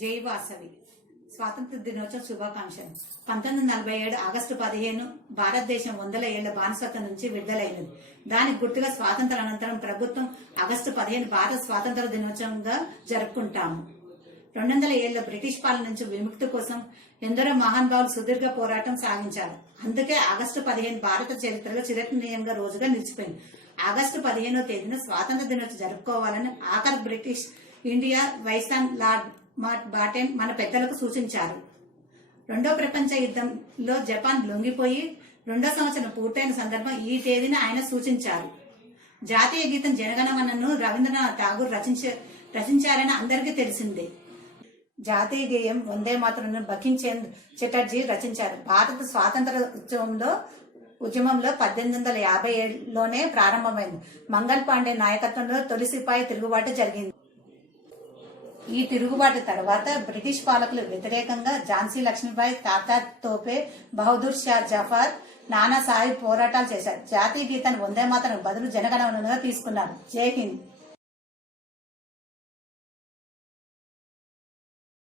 జై వాసవి స్వాతంత్ర దినోత్సవ శుభాకాంక్షలు. 1947 ఆగస్టు 15 భారతదేశం 100 ఏళ్ల బానిసత్వం నుంచి విడుదలైనది. దానికి గుర్తుగా స్వాతంత్ర అనంతరం ప్రభుత్వం ఆగస్టు 15 భారత స్వాతంత్ర దినోత్సవంగా జరుపుకుంటాము. 200 ఏళ్ల బ్రిటిష్ పాలన నుంచి విముక్తి కోసం ఎందరో మహానుభావులు సుదీర్ఘ పోరాటం సాగించారు. అందుకే ఆగస్టు 15 భారత చరిత్రలో చిరస్మరణీయంగా రోజుగా నిలిచిపోయింది. ఆగస్టు 15వ తేదీన స్వాతంత్ర దినోత్సవం జరుపుకోవాలని ఆఖరి British India viceroy lord mount Batten మన పెద్దలకు సూచించారు. రెండో ప్రపంచ యుద్ధంలో జపాన్ లొంగిపోయి 2వ సంవత్సరం పూర్తయిన సందర్భం ఈ తేదీన ఆయన సూచించారు. జాతీయ గీతం జనగణమనను రవీంద్రనాథ్ ఠాగూర్ రచించారని అందరికీ తెలిసిందే. జాతీయ గేయం వందే మాతరం బంకించంద్ర చటర్జీ రచించారు. భారత స్వాతంత్ర ఉద్యమంలో 1857లోనే ప్రారంభమైంది. మంగల్ పాండే నాయకత్వంలో తొలి సిపాయి తిరుగుబాటు జరిగింది. ఈ తిరుగుబాటు తర్వాత బ్రిటిష్ పాలకులకు వ్యతిరేకంగా ఝాన్సీ లక్ష్మీబాయి, తాతా తోపే, బహదూర్ షా జఫర్, నానా సాహెబ్ పోరాటాలు చేశారు. జాతీయ గీతాన్ని వందే మాతరం బదులు జనగణమనగా తీసుకున్నారు. జై హింద్.